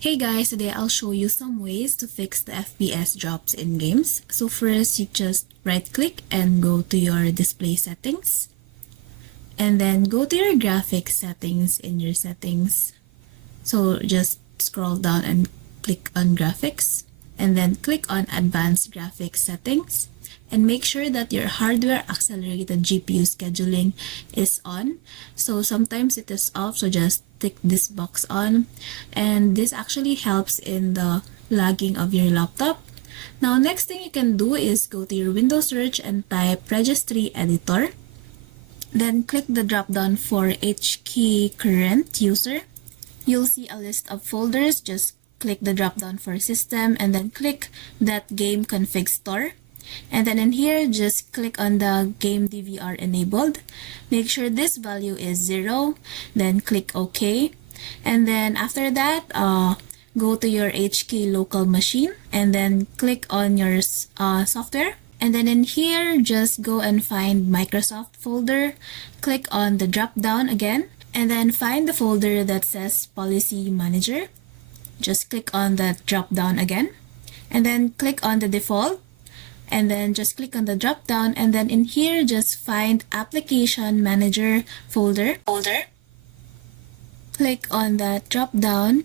Hey guys, today I'll show you some ways to fix the FPS drops in games. So first, you just right click and go to your display settings. And then go to your graphics settings in your settings. So just scroll down and click on graphics. And then click on advanced graphics settings. And make sure that your hardware accelerated GPU scheduling is on. So sometimes it is off, so just tick this box on. And this actually helps in the lagging of your laptop. Now, next thing you can do is go to your Windows search and type registry editor. Then click the drop down for HKey current user. You'll see a list of folders. Just click the drop down for system and then click that game config store. And then in here, just click on the game DVR enabled. Make sure this value is 0. Then click OK. And then after that, go to your HK local machine and then click on your software. And then in here, just go and find Microsoft folder. Click on the drop down again. And then find the folder that says Policy Manager. Just click on the drop down again. And then click on the default. And then just click on the drop down. And then in here, just find Application Manager folder. Click on that drop down.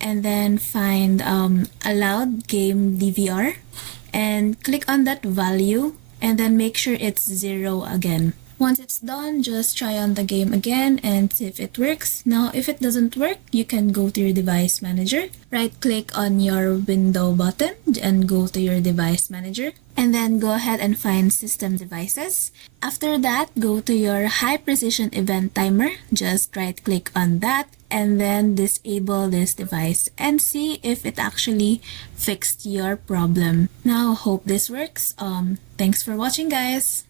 And then find Allowed Game DVR. And click on that value. And then make sure it's 0 again. Once it's done, just try on the game again and see if it works. Now, if it doesn't work, you can go to your device manager. Right-click on your window button and go to your device manager. And then go ahead and find system devices. After that, go to your high precision event timer. Just right-click on that and then disable this device and see if it actually fixed your problem. Now, hope this works. Thanks for watching, guys.